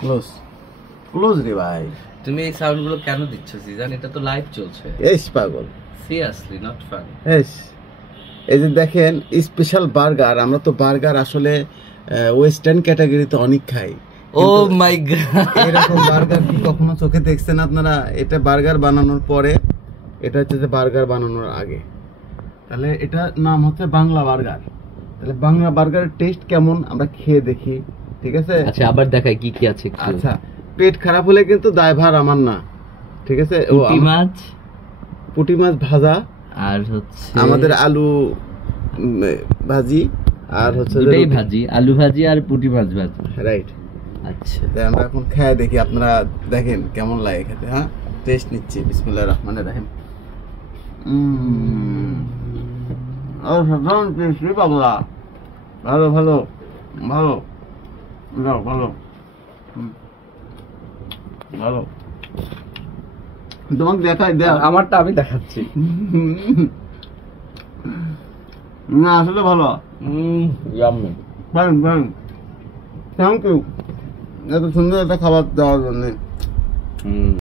Close close রে ভাই। তুমি এই সাউন্ড গুলো কেন দিচ্ছ সিজন? এটা তো লাইভ চলছে। এস পাগল, সিরিয়াসলি নট ফান। এস এই যে দেখেন স্পেশাল বার্গার, আমরা তো বার্গার আসলে ওয়েস্টার্ন ক্যাটাগরিতে অনেক খাই। ও মাই গড, এরকম বার্গার কি কখনো চোখে দেখছেন আপনারা? এটা বার্গার বানানোর পরে, এটা হচ্ছে যে বার্গার বানানোর আগে। তাহলে এটা নাম হচ্ছে বাংলা বার্গার। তাহলে বাংলা বার্গারের টেস্ট কেমন আমরা খেয়ে দেখি, ঠিক আছে? আচ্ছা আবার দেখাই কি কি আছে। আচ্ছা, পেট খারাপ হলে কিন্তু দায়ভার আমার না, ঠিক আছে? পুঁটি মাছ ভাজা, আর হচ্ছে আমাদের আলু ভাজি, আর হচ্ছে দুটোই ভাজি, আলু ভাজি আর পুঁটি মাছ ভাজি, রাইট। আচ্ছা তাই আমরা এখন খেয়ে দেখি, আপনারা দেখেন কেমন লাগে খেতে। হ্যাঁ, টেস্ট নিচ্ছি। বিসমিল্লাহির রহমানির রহিম। সাধারণ টেস্টি পাগলা, ভালো ভালো ভালো ভালো ভালো। তোমাকে দেখাই দেখ, আমারটা আমি দেখাচ্ছি। না আসলে ভালো। ইয়াম্মি, থ্যাংক ইউ এত সুন্দর একটা খাবার দেওয়ার জন্য।